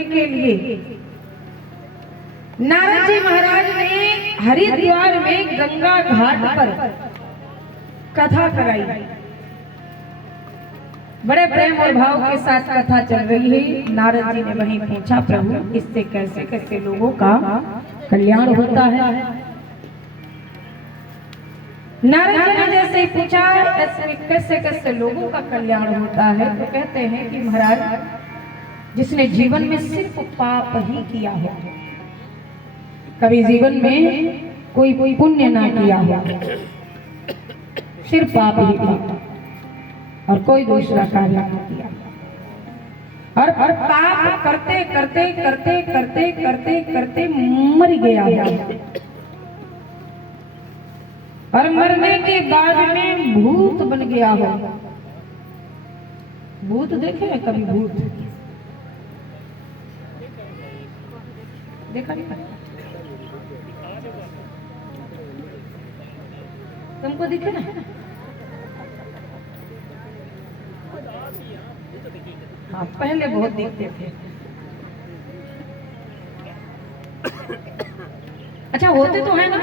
करने के लिए नारद जी महाराज ने हरिद्वार में गंगा घाट पर कथा कराई। बड़े प्रेम और भाव के साथ कथा चल रही है। नारद जी ने वहीं पूछा, प्रभु इससे कैसे कैसे लोगों का कल्याण होता है। नारद जी ने जैसे ही पूछा ऐसे कैसे कैसे लोगों का कल्याण होता है, तो कहते हैं कि महाराज जिसने जीवन में सिर्फ पाप ही किया हो, कभी जीवन में कोई पुण्य ना किया हो, सिर्फ पाप ही किया और कोई दूसरा कार्य नहीं किया, और पाप करते करते करते करते करते करते मर गया है, और मरने के बाद में भूत बन गया हो। भूत देखे हैं कभी? भूत देखा नहीं? तुमको दिखे ना? हाँ, पहले बहुत दिखते थे। अच्छा, होते तो है ना?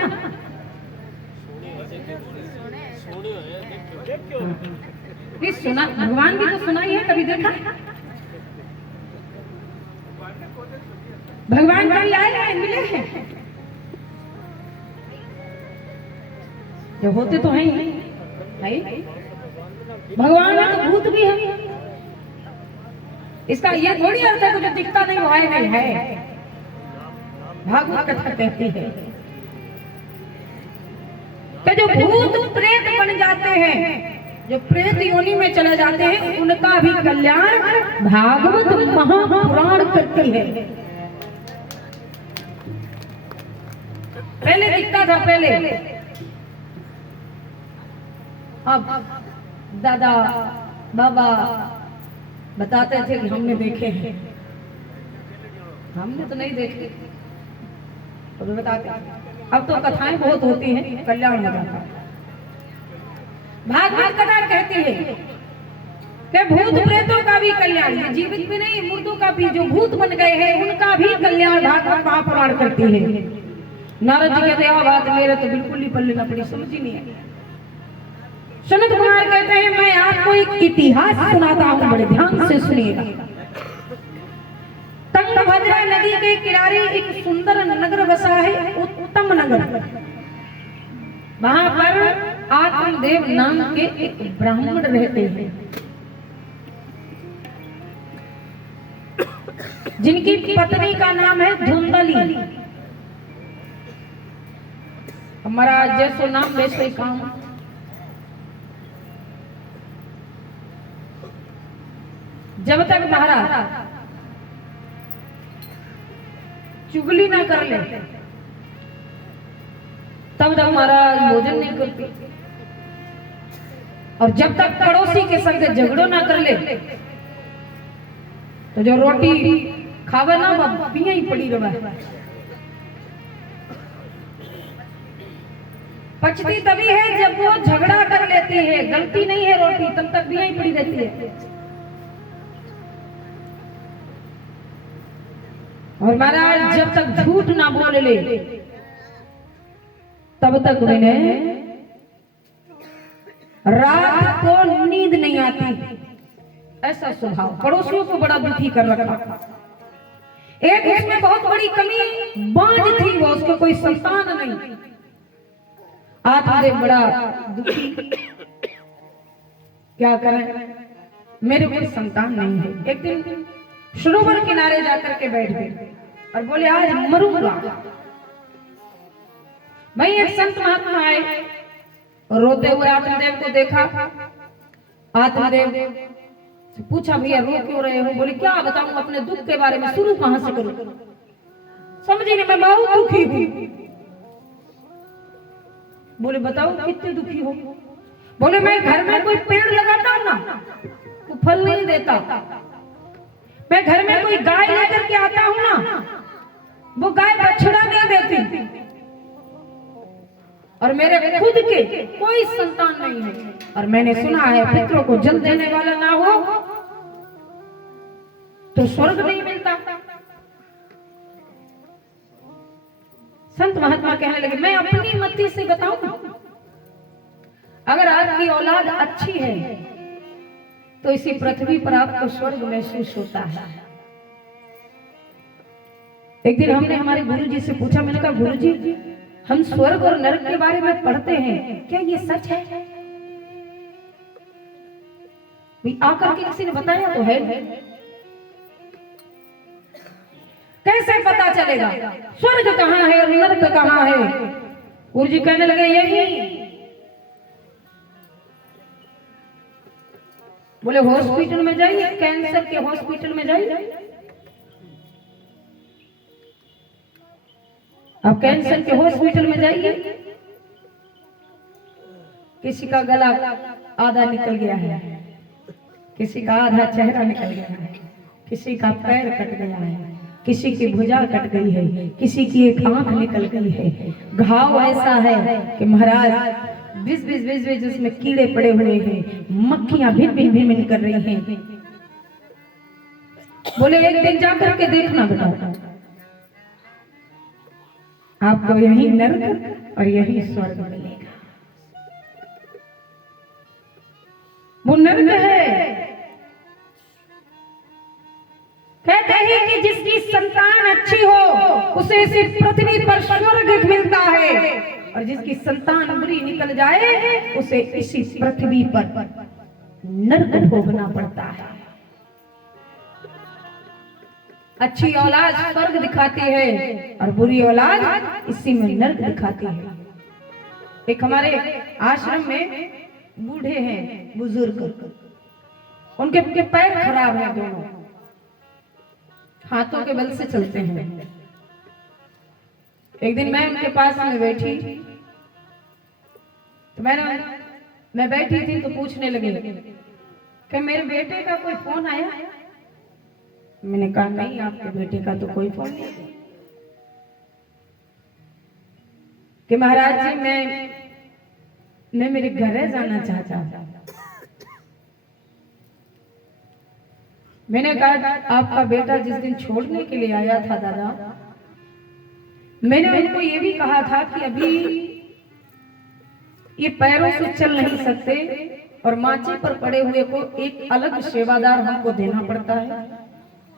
नहीं सुना, भगवान की तो सुनाई है, कभी देखा? भगवान कभी आए हैं, मिले हैं? जो होते तो हैं ही, भगवान है तो भूत भी है। इसका ये थोड़ी अर्थ है कि जो दिखता नहीं वो है नहीं है। भागवत कथा कहती है कि जो भूत प्रेत बन जाते हैं, जो प्रेत योनि में चले जाते हैं, उनका भी कल्याण भागवत महापुराण करती है। पहले दिखता था, पहले अब दादा बाबा बताते थे कि हमने देखे हैं। हमने तो नहीं देखे, तो बताते। अब तो कथाएं बहुत होती हैं, कल्याण हो जाता है। भागवत कथा कहती है कि भूत प्रेतों का भी कल्याण है, जीवित भी नहीं, मुर्दों का भी, जो भूत बन गए हैं उनका भी कल्याण भागवत महापुराण करती है। नारद जी कहते हैं, बात मेरे तो बिल्कुल ही पल्ले न पड़ी, समझ ही नहीं आई। सनत कुमार कहते हैं, मैं आपको एक इतिहास सुनाता हूँ, बड़े ध्यान से सुनिएगा। तुंगभद्रा नदी के किनारे एक सुंदर नगर बसा है, उत्तम नगर। वहां पर आत्मदेव नाम के एक ब्राह्मण रहते हैं, जिनकी पत्नी का नाम है धुंधली। हमारा जैसो नाम वैसे ही काम। जब तक महाराज चुगली ना कर ले तब तक महाराज भोजन नहीं करती, और जब तक पड़ोसी के संग झगड़ो ना कर ले तो जो रोटी खावे ना वो पिया ही पड़ी रहे। पचती तभी है जब वो झगड़ा कर लेती है, गलती नहीं है रोटी, तब तक पिया ही पड़ी रहती है। और महाराज जब तक झूठ ना बोल ले तब तक मैंने रात को नींद नहीं आती। ऐसा स्वभाव पड़ोसियों को बड़ा दुखी कर रखा। एक उसमें बहुत बड़ी कमी, बांझ थी वो, उसको कोई संतान नहीं। आत्मदेव बड़ा दुखी, क्या करें, मेरे कोई संतान नहीं है। एक दिन सरोवर किनारे जाकर के बैठ गए और बोले आज मरूंगा। भाई एक संत महात्मा आए और रोते हुए आत्मदेव को देखा। आत्मदेव से पूछा, भैया रो क्यों रहे हो? बोले क्या बताऊं अपने दुख के बारे में, शुरू कहां से करूं, समझिए नहीं, मैं बहुत दुखी हूं। बोले बताओ कितने दुखी हो? बोले मैं घर में कोई पेड़ लगाता हूं ना तो फल नहीं देता, मैं घर में कोई गाय लेकर के आता हूं ना वो गाय बछड़ा नहीं देती, और मेरे खुद के कोई संतान नहीं है। और मैंने सुना है पितरों को जल देने वाला ना हो तो स्वर्ग नहीं मिलता। संत महात्मा कहने लगे, मैं अपनी मति से बताऊं, अगर आपकी औलाद अच्छी है तो इसी पृथ्वी पर आपको स्वर्ग महसूस होता है। एक दिन हमने हमारे गुरुजी से पूछा, मैंने कहा गुरुजी, हम स्वर्ग और नरक के बारे में पढ़ते हैं, क्या ये सच है? आकर के किसी ने बताया तो है, कैसे पता चलेगा स्वर्ग कहाँ है और नरक कहाँ है? गुरुजी कहने लगे, यही। बोले हॉस्पिटल में जाइए, कैंसर के हॉस्पिटल में जाइए, आप कैंसर के हॉस्पिटल में जाइए, किसी का गला आधा निकल गया है, किसी का आधा चेहरा निकल गया है, किसी का पैर कट गया है, किसी की भुजा कट गई है, किसी की एक आंख निकल गई है, घाव ऐसा है कि महाराज बिज बिज बिज बिज उसमें कीड़े पड़े हुए हैं, मक्खियां भिन भिन भिन भिन कर रही हैं। बोले एक दिन जाकर के देखना बेटा, आपको यही नरक और यही स्वर्ग मिलेगा। वो नरक है, कहते हैं कि जिसकी संतान अच्छी हो उसे इसी पृथ्वी पर स्वर्ग मिलता है, और जिसकी संतान बुरी निकल जाए उसे इसी पृथ्वी पर नरक भोगना पड़ता है। अच्छी औलाद स्वर्ग दिखाती है और बुरी औलाद इसी में नरक दिखाती है। एक हमारे आश्रम में बूढ़े हैं, बुजुर्ग, उनके पैर खराब हैं, दोनों हाथों के बल से चलते हैं। एक दिन मैं उनके पास में बैठी, तो मैं बैठी थी तो पूछने लगे कि मेरे बेटे का कोई फोन आया? मैंने कहा नहीं, आपके बेटे का तो कोई फोन नहीं। कि महाराज जी मैं मेरे घर जाना चाहता हूं। मैंने कहा आपका बेटा जिस दिन छोड़ने के लिए आया था दादा, मैंने उनको ये भी कहा था कि अभी ये पैरों से चल नहीं सकते और माचे पर पड़े हुए को एक अलग सेवादार हमको देना पड़ता है,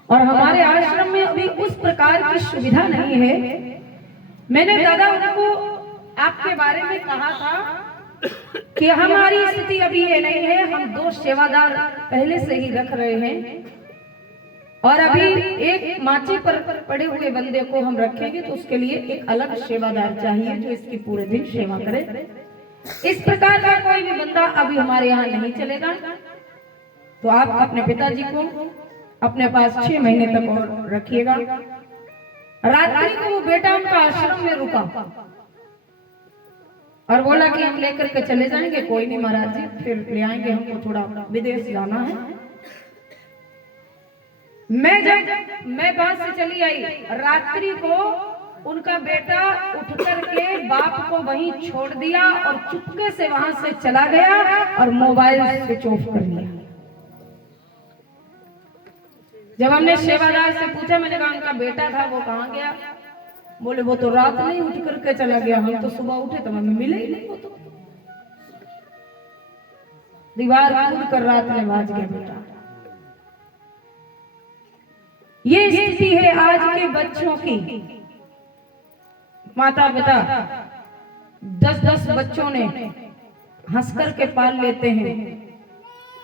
और हमारे आश्रम में अभी उस प्रकार की सुविधा नहीं है। मैंने दादा उनको आपके बारे में कहा था कि हमारी स्थिति अभी ये नहीं है, हम 2 सेवादार पहले से ही रख रहे हैं, और अभी एक माचे पर पड़े हुए बंदे को हम रखेंगे तो उसके लिए एक अलग सेवादार चाहिए जो इसकी पूरे दिन सेवा करे। इस प्रकार का कोई भी बंदा अभी हमारे यहाँ नहीं चलेगा, तो आप अपने पिताजी को अपने पास 6 महीने तक और रखिएगा। रात्रि को वो बेटा उनका आश्रम में रुका और बोला कि हम लेकर के चले जाएंगे। कोई नहीं महाराज जी, फिर ले आएंगे, हमको थोड़ा विदेश जाना है। मैं बात से चली आई, रात्रि को उनका बेटा उठ करके बाप को वहीं छोड़ दिया और चुपके से वहां से चला गया और मोबाइल स्विच ऑफ कर दिया। जब हमने सेवादार से पूछा, मैंने कहा उनका बेटा था वो कहाँ गया? बोले वो तो रात में उठ करके चला गया, हम तो सुबह उठे तो हमें मिले ही नहीं। वो तो दीवार कूद कर रात में भाग गया बेटा। ये स्थिति है आज के बच्चों की। माता पिता 10-10 बच्चों ने हंस कर के पाल लेते हैं,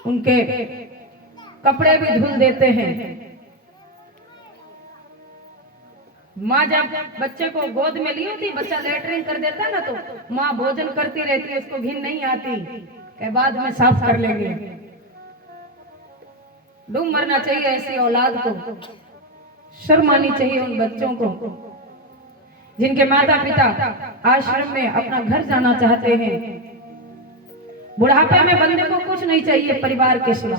उनके कपड़े भी धुल देते हैं। माँ जब बच्चे को गोद में ली होती, बच्चा लेटरिन कर देता ना, तो माँ भोजन करती रहती है, उसको घिन नहीं आती के बाद में साफ कर लेंगे। डूब मरना चाहिए ऐसी औलाद को, शर्म आनी चाहिए उन बच्चों को जिनके माता पिता आश्रम में अपना घर जाना चाहते हैं। बुढ़ापे में बंदे को कुछ नहीं चाहिए परिवार के सिवा।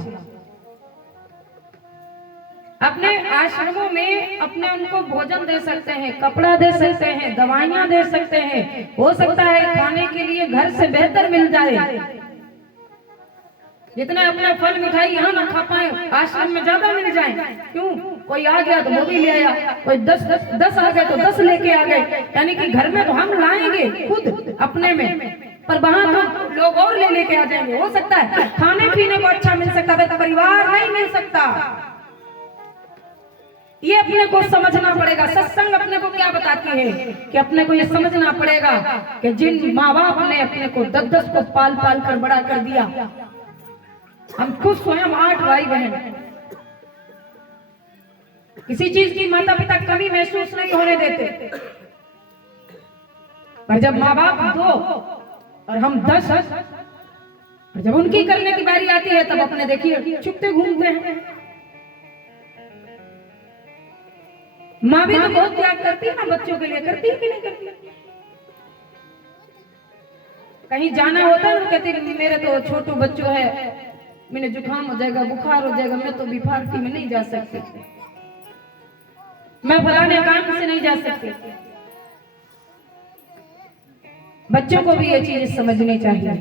अपने आश्रमों में अपने उनको भोजन दे सकते हैं, कपड़ा दे सकते हैं, दवाइयां दे सकते हैं। हो सकता है खाने के लिए घर से बेहतर मिल जाए। जितना अपना फल मिठाई यहाँ ना खा पाए, आश्रम में ज्यादा मिल जाए। क्यों? कोई आ गया तो वो भी ले आया, कोई 10 आ गए तो 10 लेके आ गए। यानी कि घर में तो हम लाएंगे खुद अपने में, पर वहां तो लोग और ले लेके आ जाएंगे। हो सकता है खाने पीने को अच्छा मिल सकता है, परिवार नहीं मिल सकता। ये अपने को समझना पड़ेगा। सत्संग अपने को क्या बताती है कि अपने को ये समझना पड़ेगा कि जिन माँ बाप ने अपने को 10-10 को पाल पाल कर बड़ा कर दिया, हम खुद स्वयं 8 भाई बहन, किसी चीज की माता पिता कमी महसूस नहीं होने देते। पर जब माँ बाप 2 और हम 10, और जब उनकी करने की बारी आती है तब अपने देखिए चुपते घूमते हैं। माँ भी तो बहुत त्याग करती है ना बच्चों के लिए, करती है कि नहीं करती? कहीं जाना होता है तो कहती मेरे तो छोटू बच्चों है, मैंने जुकाम हो जाएगा, बुखार हो जाएगा, मैं तो बीमारी में नहीं जा सकती, मैं फलाने काम से नहीं जा सकती। बच्चों को भी ये चीज समझनी चाहिए,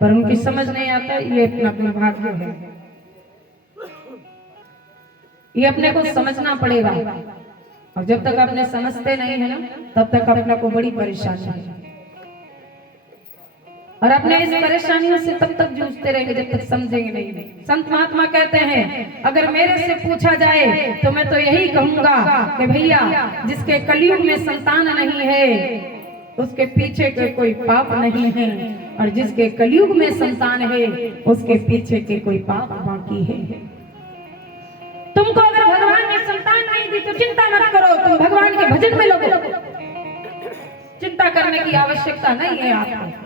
पर उनकी समझ नहीं आता। ये अपना अपना भाग्य है, ये अपने को समझना पड़ेगा। और जब तक अपने समझते नहीं है ना, तब तक अपने को बड़ी परेशानी है। और अपने इस परेशानियों से तब तक जूझते रहेंगे जब तक समझेंगे नहीं। संत महात्मा कहते हैं, अगर मेरे से पूछा जाए तो मैं तो यही कहूंगा कि भैया जिसके कलयुग में संतान नहीं है उसके पीछे के कोई पाप नहीं है, और जिसके कलयुग में संतान है उसके पीछे के कोई पाप बाकी है। तुमको अगर भगवान ने संतान नहीं दी तो चिंता मत करो, तुम भगवान के भजन में लगो, चिंता करने की आवश्यकता नहीं है आपको।